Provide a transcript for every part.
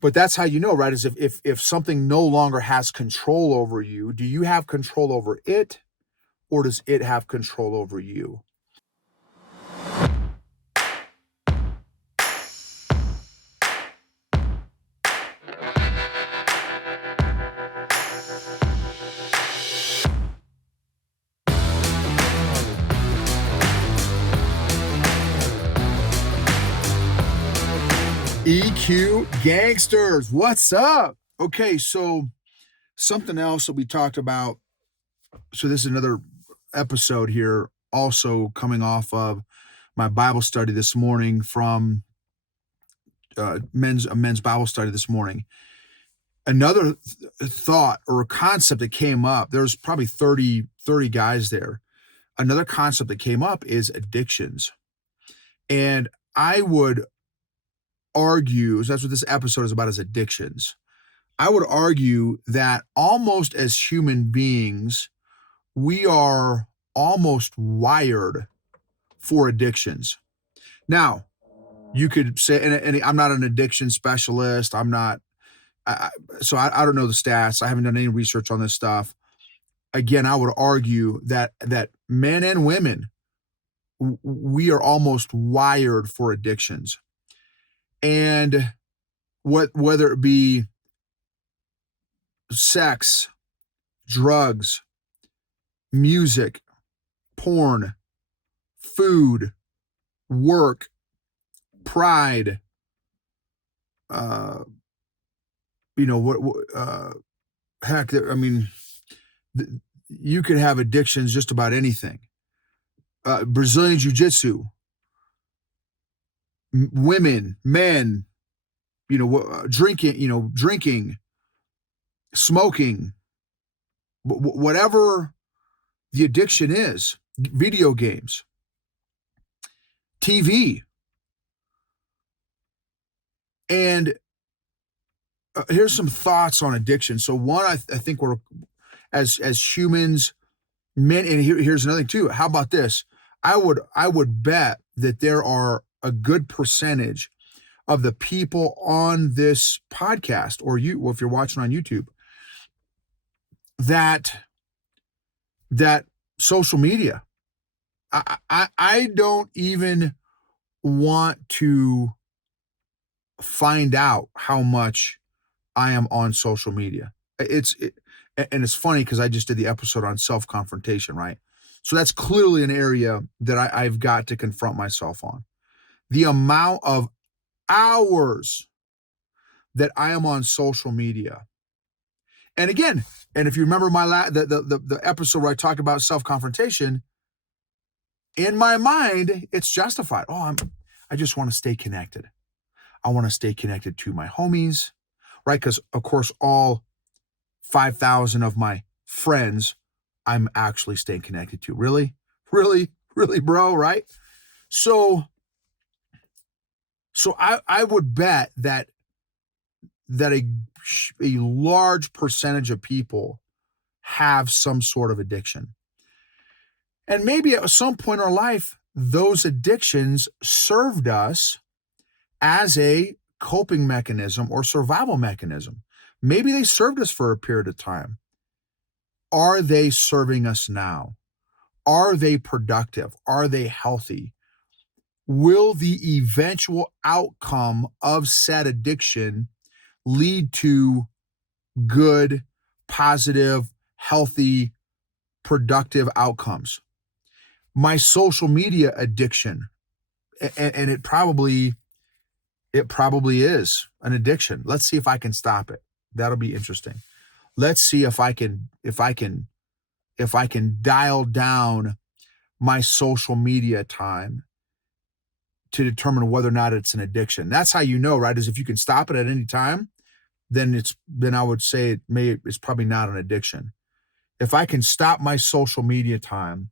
But that's how you know, right? Is if something no longer has control over you, do you have control over it, or does it have control over you? EQ gangsters, what's up? Okay, so something else that we talked about. So this is another episode here, also coming off of my Bible study this morning from men's Bible study this morning. Another thought or a concept that came up. There's probably 30 guys there. Another concept that came up is addictions, and I would argue, so that's what this episode is about, is addictions. I would argue that almost as human beings, we are almost wired for addictions. Now, you could say, and I'm not an addiction specialist. I'm not, I don't know the stats. I haven't done any research on this stuff. Again, I would argue that men and women, we are almost wired for addictions, and whether it be sex, drugs, music, porn, food, work, pride, uh, heck, I mean, you could have addictions just about anything. Brazilian jiu-jitsu, women, men, drinking, smoking, whatever the addiction is, video games, TV. And here's some thoughts on addiction. So one, I think we're, as humans, men, and here's another thing too. How about this? I would bet that there are a good percentage of the people on this podcast, or if you're watching on YouTube, that social media. I don't even want to find out how much I am on social media. And it's funny because I just did the episode on self-confrontation, right? So that's clearly an area that I've got to confront myself on. The amount of hours that I am on social media. And again, and if you remember the episode where I talked about self-confrontation, in my mind, it's justified. I just want to stay connected. I want to stay connected to my homies, right? Because of course, all 5,000 of my friends, I'm actually staying connected to. Really, bro, right? So I would bet that a large percentage of people have some sort of addiction. And maybe at some point in our life, those addictions served us as a coping mechanism or survival mechanism. Maybe they served us for a period of time. Are they serving us now? Are they productive? Are they healthy? Will the eventual outcome of said addiction lead to good, positive, healthy, productive outcomes? My social media addiction, and it probably is an addiction. Let's see if I can stop it. That'll be interesting. Let's see if I can dial down my social media time to determine whether or not it's an addiction. That's how you know, right? Is if you can stop it at any time, then I would say it's probably not an addiction. If I can stop my social media time,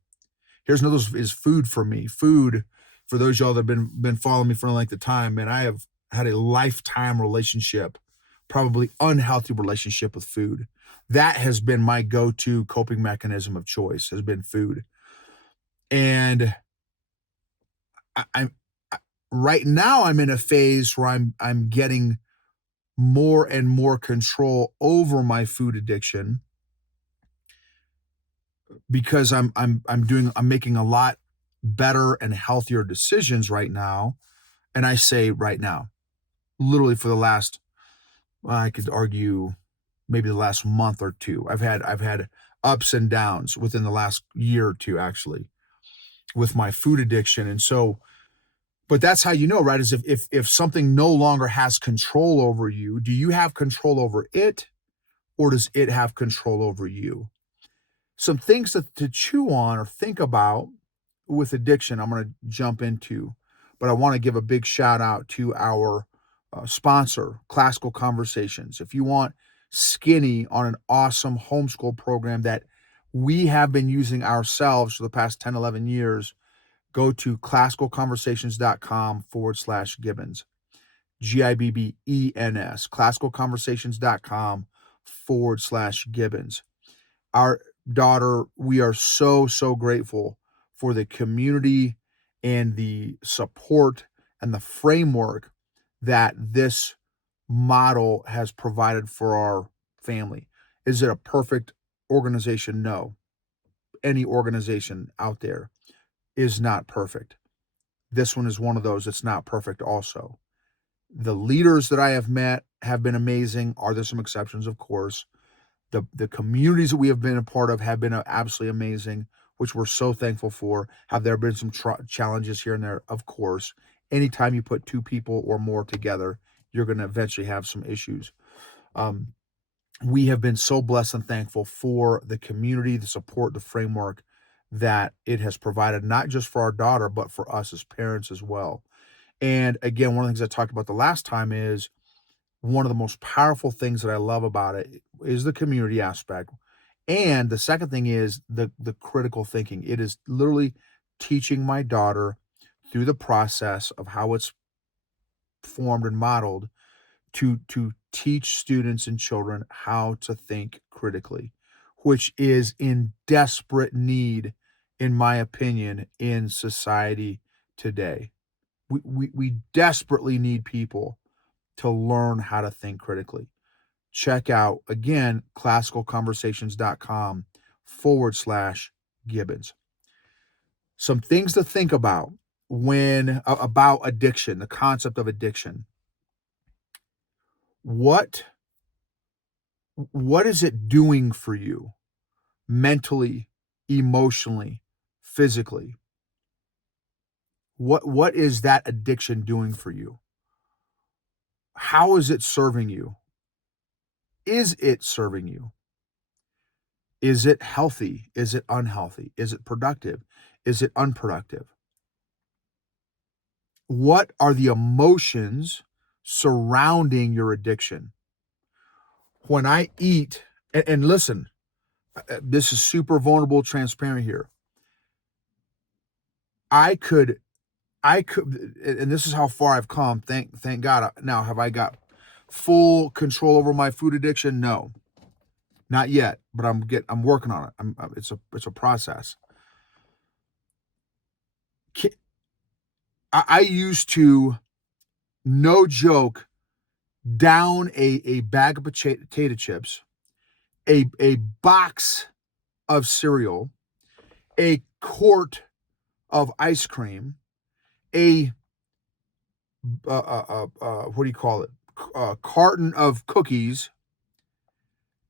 here's another is food for me. Food, for those of y'all that have been following me for a length of time, man, I have had a lifetime relationship, probably unhealthy relationship with food. That has been my go-to coping mechanism of choice, has been food. And I'm right now I'm in a phase where I'm getting more and more control over my food addiction because I'm making a lot better and healthier decisions right now. And I say right now, literally for the last, well, I could argue maybe the last month or two. I've had ups and downs within the last year or two actually with my food addiction. And so, but that's how you know, right? Is if something no longer has control over you, do you have control over it or does it have control over you? Some things to chew on or think about with addiction, I'm going to jump into, but I want to give a big shout out to our sponsor, Classical Conversations. If you want skinny on an awesome homeschool program that we have been using ourselves for the past 10, 11 years, go to classicalconversations.com/Gibbons, Gibbens, classicalconversations.com/Gibbons. Our daughter, we are so grateful for the community and the support and the framework that this model has provided for our family. Is it a perfect organization? No. Any organization out there is not perfect. This one is one of those that's not perfect also. The leaders that I have met have been amazing. Are there some exceptions? Of course. The communities that we have been a part of have been absolutely amazing, which we're so thankful for. Have there been some challenges here and there? Of course. Anytime you put two people or more together, you're going to eventually have some issues. We have been so blessed and thankful for the community, the support, the framework that it has provided, not just for our daughter, but for us as parents as well. And again, one of the things I talked about the last time is one of the most powerful things that I love about it is the community aspect. And the second thing is the critical thinking. It is literally teaching my daughter through the process of how it's formed and modeled to teach students and children how to think critically, which is in desperate need, in my opinion, in society today. We desperately need people to learn how to think critically. Check out, again, classicalconversations.com/Gibbons. Some things to think about about addiction, the concept of addiction. What is it doing for you mentally, emotionally, physically? What is that addiction doing for you? How is it serving you? Is it serving you? Is it healthy? Is it unhealthy? Is it productive? Is it unproductive? What are the emotions surrounding your addiction? When I eat, and listen, this is super vulnerable, transparent here. I could, and this is how far I've come. Thank God. Now, have I got full control over my food addiction? No, not yet. But I'm working on it. It's a process. I used to, no joke, down a bag of potato chips, a box of cereal, a quart of ice cream, a what do you call it? A carton of cookies,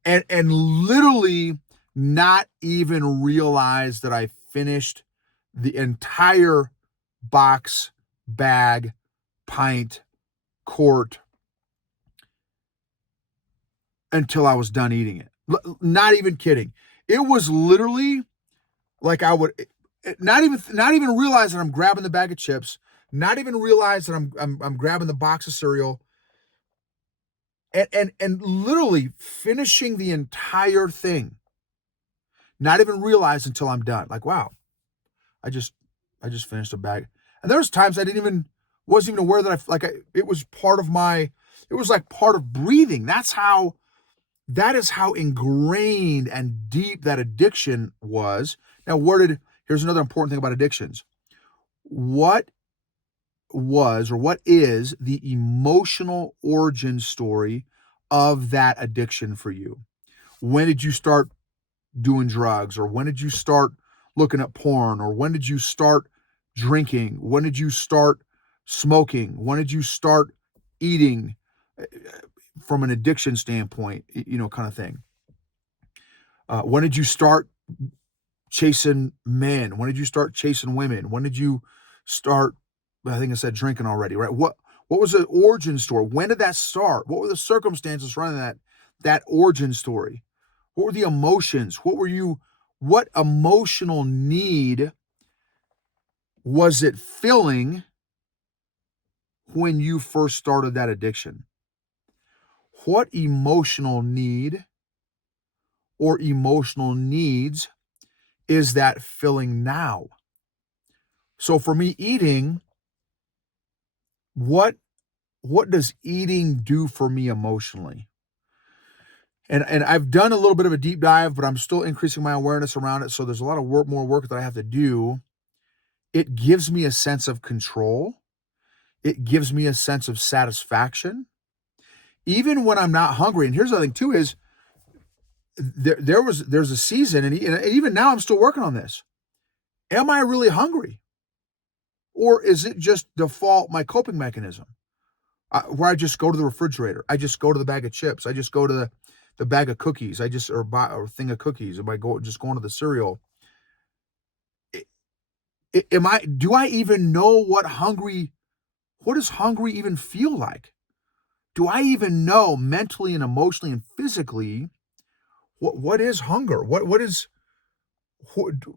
and literally not even realize that I finished the entire box, bag, pint, quart until I was done eating it. Not even kidding. It was literally like I would not even realize that I'm grabbing the bag of chips, not even realize that I'm grabbing the box of cereal, and literally finishing the entire thing. Not even realize until I'm done. Like, wow, I just finished a bag. And there was times I wasn't even aware that it was part of it was like part of breathing. That is how ingrained and deep that addiction was. Now, here's another important thing about addictions. What was or what is the emotional origin story of that addiction for you? When did you start doing drugs, or when did you start looking at porn, or when did you start drinking? When did you start smoking? When did you start eating from an addiction standpoint, kind of thing? When did you start chasing men? When did you start chasing women? When did you start, I think I said drinking already, right? What was the origin story? When did that start? What were the circumstances surrounding that origin story? What were the emotions? What emotional need was it filling when you first started that addiction? What emotional need or emotional needs is that filling now? So for me, eating, what does eating do for me emotionally? And I've done a little bit of a deep dive, but I'm still increasing my awareness around it. So there's a lot of more work that I have to do. It gives me a sense of control. It gives me a sense of satisfaction, even when I'm not hungry. And here's the thing too: is there's a season, and even now I'm still working on this. Am I really hungry, or is it just default my coping mechanism? Where I just go to the refrigerator, I just go to the bag of chips, I just go to the bag of cookies, I just or buy a thing of cookies, am I going to the cereal? Do I even know what does hungry even feel like? Do I even know mentally and emotionally and physically what is hunger?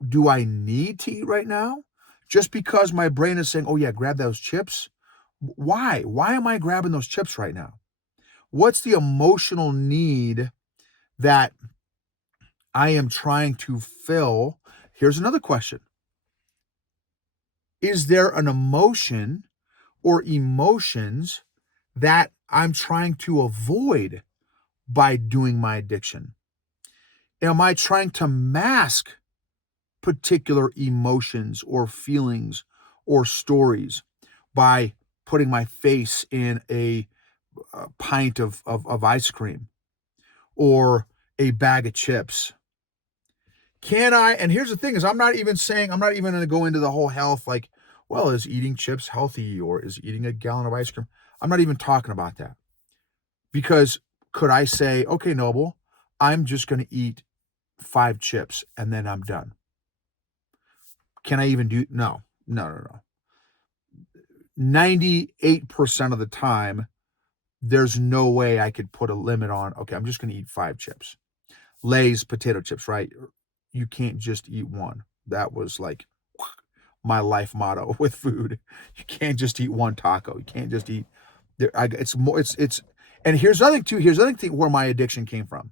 Do I need to eat right now? Just because my brain is saying, "Oh yeah, grab those chips." Why? Why am I grabbing those chips right now? What's the emotional need that I am trying to fill? Here's another question. Is there an emotion or emotions that I'm trying to avoid by doing my addiction? Am I trying to mask particular emotions or feelings or stories by putting my face in a pint of ice cream or a bag of chips? Can I? And here's the thing: is I'm not even going to go into the whole health, like, well, is eating chips healthy or is eating a gallon of ice cream? I'm not even talking about that, because could I say, okay, Noble, I'm just going to eat 5 chips and then I'm done? Can I even do? No, no, no, no. 98% of the time, there's no way I could put a limit on, okay, I'm just going to eat 5 chips. Lay's potato chips, right? You can't just eat one. That was like my life motto with food. You can't just eat one taco. You can't just eat there. It's more, and here's the other thing too. Here's the other thing where my addiction came from.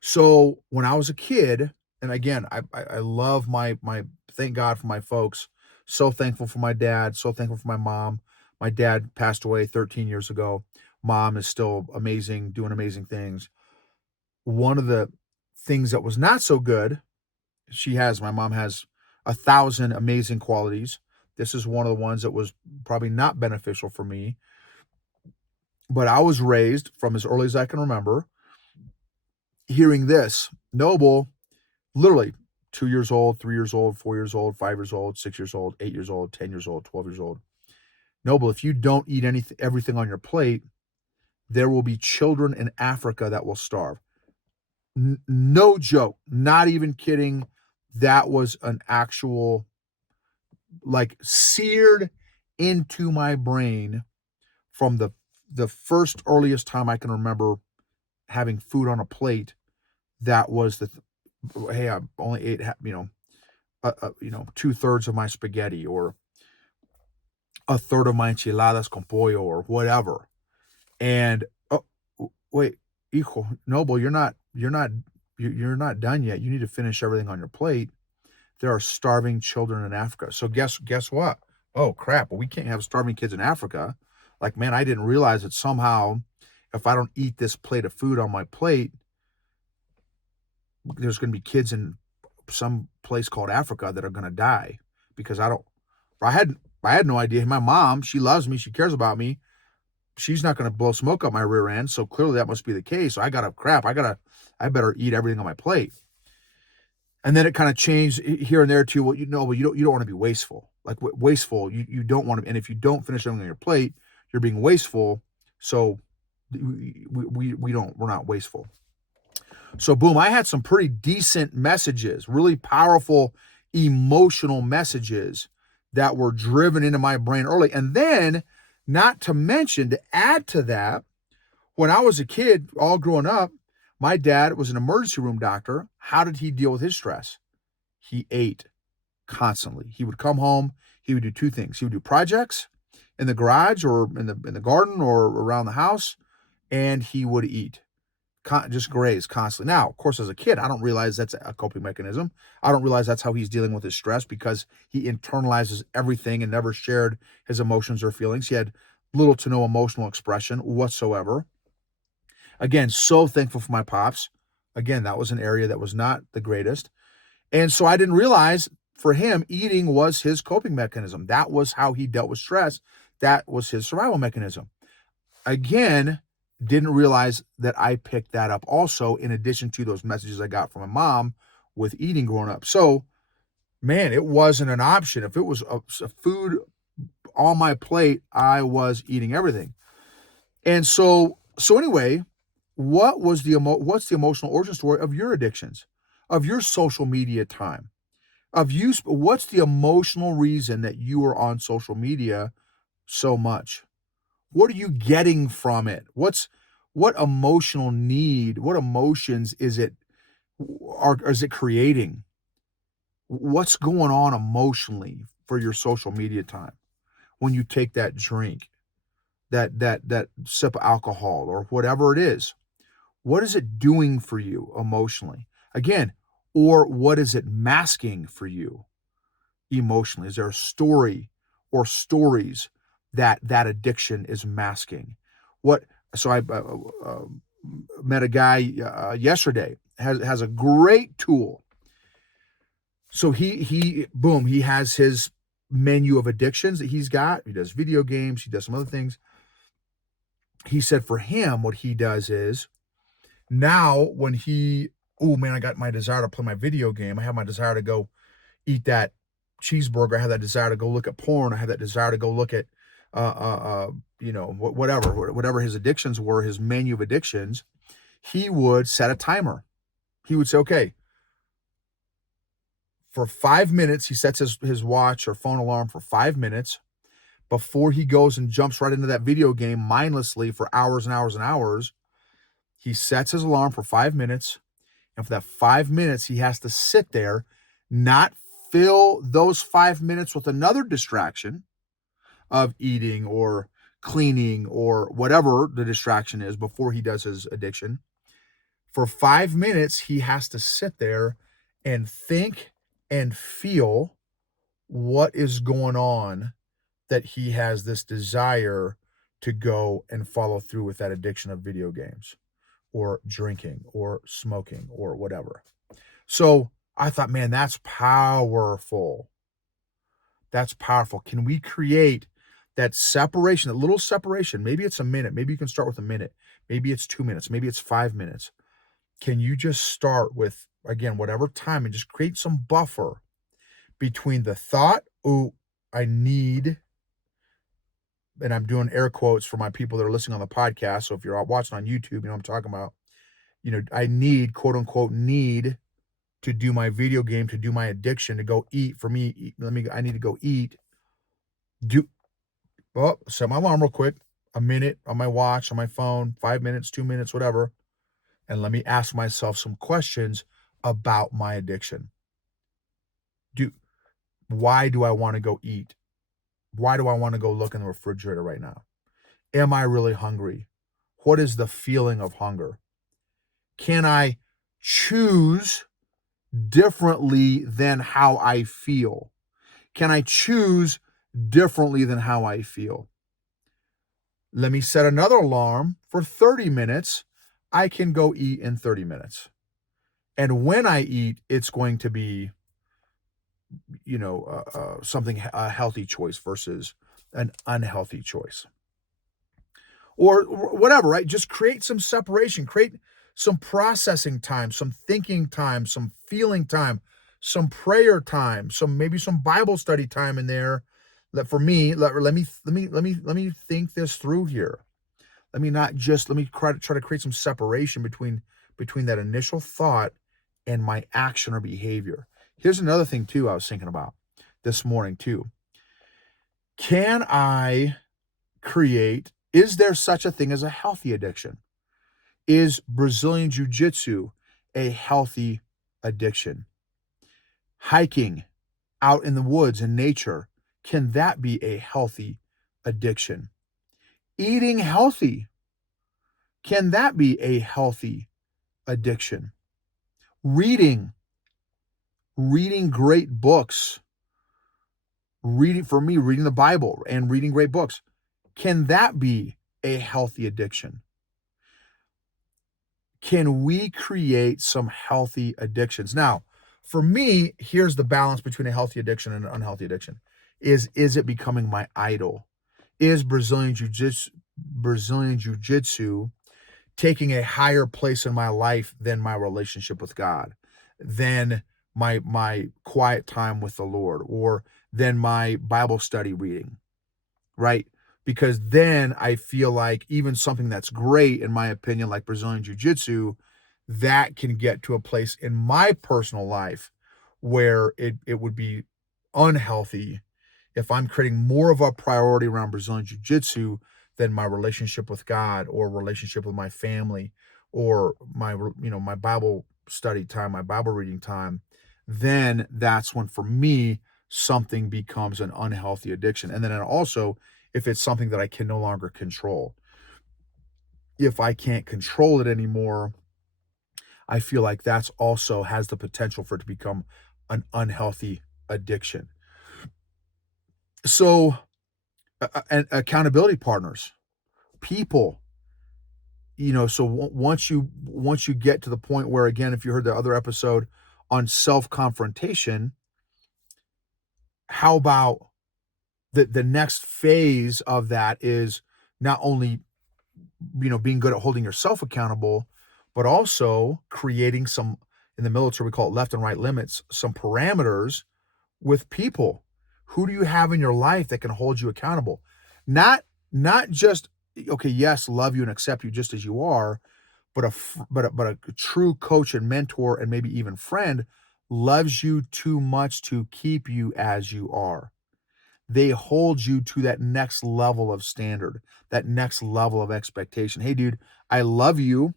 So when I was a kid, and again, I love my thank God for my folks. So thankful for my dad. So thankful for my mom. My dad passed away 13 years ago. Mom is still amazing, doing amazing things. One of the things that was not so good, my mom has 1,000 amazing qualities. This is one of the ones that was probably not beneficial for me. But I was raised from as early as I can remember hearing this: Noble, literally 2 years old, 3 years old, 4 years old, 5 years old, 6 years old, 8 years old, 10 years old, 12 years old. Noble, if you don't eat everything on your plate, there will be children in Africa that will starve. No joke, not even kidding. That was an actual, like, seared into my brain from the first earliest time I can remember having food on a plate. That was hey, I only ate 2/3 of my spaghetti, or a third of my enchiladas con pollo, or whatever. And oh, wait, hijo, Noble, you're not done yet. You need to finish everything on your plate. There are starving children in Africa. So guess what? Oh crap! Well, we can't have starving kids in Africa. Like, man, I didn't realize that somehow, if I don't eat this plate of food on my plate, there's going to be kids in some place called Africa that are going to die because I I had no idea. My mom, she loves me. She cares about me. She's not going to blow smoke up my rear end. So clearly that must be the case. So I got crap. I better eat everything on my plate. And then it kind of changed here and there too. Well, you don't want to be wasteful. Like wasteful, you don't want to. And if you don't finish everything on your plate, you're being wasteful. So we're not wasteful. So boom, I had some pretty decent messages, really powerful emotional messages that were driven into my brain early. And then, not to mention, to add to that, when I was a kid, all growing up, my dad was an emergency room doctor. How did he deal with his stress? He ate constantly. He would come home, he would do two things. He would do projects in the garage or in the garden or around the house, and he would eat. Just graze constantly. Now, of course, as a kid, I don't realize that's a coping mechanism. I don't realize that's how he's dealing with his stress because he internalizes everything and never shared his emotions or feelings. He had little to no emotional expression whatsoever. Again, so thankful for my pops. Again, that was an area that was not the greatest. And so I didn't realize for him, eating was his coping mechanism. That was how he dealt with stress. That was his survival mechanism. Again, didn't realize that I picked that up also, in addition to those messages I got from my mom with eating growing up. So, man, it wasn't an option. If it was a food on my plate, I was eating everything. And so anyway, what's the emotional origin story of your addictions, of your social media time, what's the emotional reason that you are on social media so much? What are you getting from it? What emotional need, what emotions is it creating? What's going on emotionally for your social media time when you take that drink, that sip of alcohol or whatever it is? What is it doing for you emotionally? Again, or what is it masking for you emotionally? Is there a story or stories that addiction is masking? So I met a guy yesterday, has a great tool. So he has his menu of addictions that he's got. He does video games, he does some other things. He said for him, what he does is now when I got my desire to play my video game. I have my desire to go eat that cheeseburger. I have that desire to go look at porn. I have that desire to go look at, whatever his addictions were, his menu of addictions. He would set a timer. He would say, okay, for 5 minutes, he sets his watch or phone alarm for 5 minutes before he goes and jumps right into that video game mindlessly for hours and hours and hours. He sets his alarm for 5 minutes. And for that 5 minutes, he has to sit there, not fill those 5 minutes with another distraction of eating or cleaning or whatever the distraction is before he does his addiction. For 5 minutes, he has to sit there and think and feel what is going on, that he has this desire to go and follow through with that addiction of video games or drinking or smoking or whatever. So I thought, man, that's powerful. That's powerful. Can we create that separation, that little separation? Maybe it's a minute. Maybe you can start with a minute. Maybe it's 2 minutes. Maybe it's 5 minutes. Can you just start with, again, whatever time, and just create some buffer between the thought, oh, I need, and I'm doing air quotes for my people that are listening on the podcast. So if you're watching on YouTube, you know what I'm talking about. I need, quote unquote, need to do my video game, to do my addiction, to go eat. For me, I need to go eat. Set my alarm real quick, a minute on my watch, on my phone, 5 minutes, 2 minutes, whatever. And let me ask myself some questions about my addiction. Why do I want to go eat? Why do I want to go look in the refrigerator right now? Am I really hungry? What is the feeling of hunger? Can I choose differently than how I feel? Can I choose differently than how I feel? Let me set another alarm for 30 minutes. I can go eat in 30 minutes. And when I eat, it's going to be something, a healthy choice versus an unhealthy choice, or whatever, right? Just create some separation, create some processing time, some thinking time, some feeling time, some prayer time, maybe some Bible study time in there. That for me, let me think this through here. Let me try to create some separation between that initial thought and my action or behavior. Here's another thing too I was thinking about this morning too. Can I create, is there such a thing as a healthy addiction? Is Brazilian Jiu-Jitsu a healthy addiction? Hiking out in the woods in nature, can that be a healthy addiction? Eating healthy, can that be a healthy addiction? Reading great books, reading the Bible and reading great books, can that be a healthy addiction? Can we create some healthy addictions? Now, for me, here's the balance between a healthy addiction and an unhealthy addiction. Is it becoming my idol? Is Brazilian Jiu-Jitsu taking a higher place in my life than my relationship with God, than my quiet time with the Lord, or than my Bible study reading, right? Because then I feel like even something that's great, in my opinion, like Brazilian Jiu-Jitsu, that can get to a place in my personal life where it would be unhealthy if I'm creating more of a priority around Brazilian Jiu-Jitsu than my relationship with God or relationship with my family or my Bible study time, my Bible reading time. Then that's when, for me, something becomes an unhealthy addiction. And then also, if it's something that I can no longer control, if I can't control it anymore, I feel like that's also has the potential for it to become an unhealthy addiction. So, and accountability partners, people, so once you get to the point where, again, if you heard the other episode on self-confrontation, how about the next phase of that is not only being good at holding yourself accountable, but also creating some, in the military we call it left and right limits, some parameters with people. Who do you have in your life that can hold you accountable? Not just, okay, yes, love you and accept you just as you are, but a true coach and mentor and maybe even friend loves you too much to keep you as you are. They hold you to that next level of standard, that next level of expectation. Hey, dude, I love you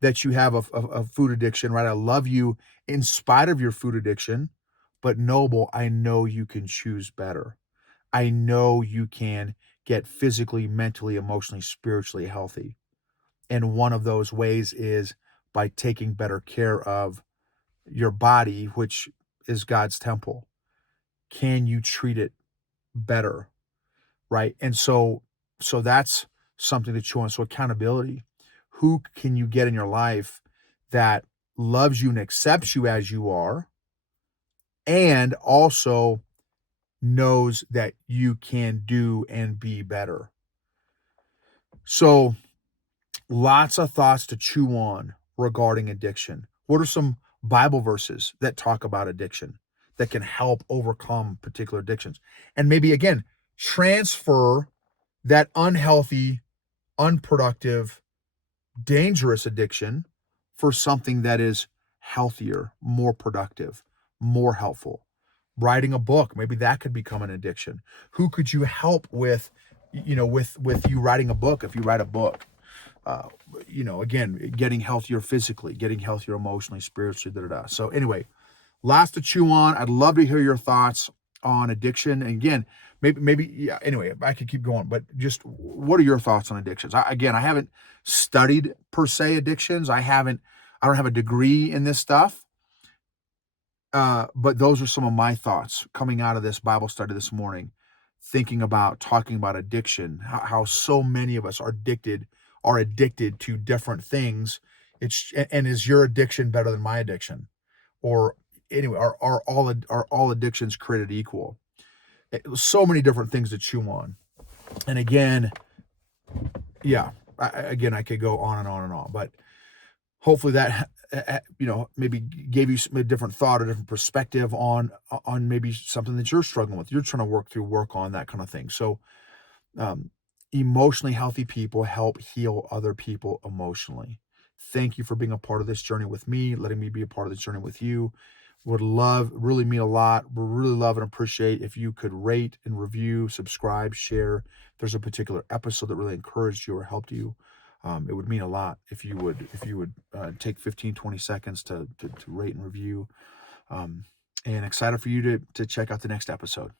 that you have a food addiction, right? I love you in spite of your food addiction, but Noble, I know you can choose better. I know you can get physically, mentally, emotionally, spiritually healthy. And one of those ways is by taking better care of your body, which is God's temple. Can you treat it better? Right. And so that's something that you want. So accountability. Who can you get in your life that loves you and accepts you as you are, and also knows that you can do and be better? So lots of thoughts to chew on regarding addiction. What are some Bible verses that talk about addiction that can help overcome particular addictions? And maybe, again, transfer that unhealthy, unproductive, dangerous addiction for something that is healthier, more productive, more helpful. Writing a book, maybe that could become an addiction. Who could you help with, with you writing a book? If you write a book, uh, again, getting healthier physically, getting healthier emotionally, spiritually, So anyway, lots to chew on. I'd love to hear your thoughts on addiction. And again, maybe, yeah, anyway, I could keep going, but just what are your thoughts on addictions? I haven't studied per se addictions. I don't have a degree in this stuff. But those are some of my thoughts coming out of this Bible study this morning, talking about addiction, how so many of us are addicted to different things. And is your addiction better than my addiction? Or anyway, are all addictions created equal? So many different things to chew on. And again, yeah, again, I could go on and on and on, but hopefully that maybe gave you a different thought, a different perspective on maybe something that you're struggling with. You're trying to work on that kind of thing. So, um, emotionally healthy people help heal other people emotionally. Thank you for being a part of this journey with me, letting me be a part of this journey with you. Would love, really mean a lot. Would really love and appreciate if you could rate and review, subscribe, share. If there's a particular episode that really encouraged you or helped you, it would mean a lot if you would take 15, 20 seconds to rate and review. Um, and excited for you to check out the next episode.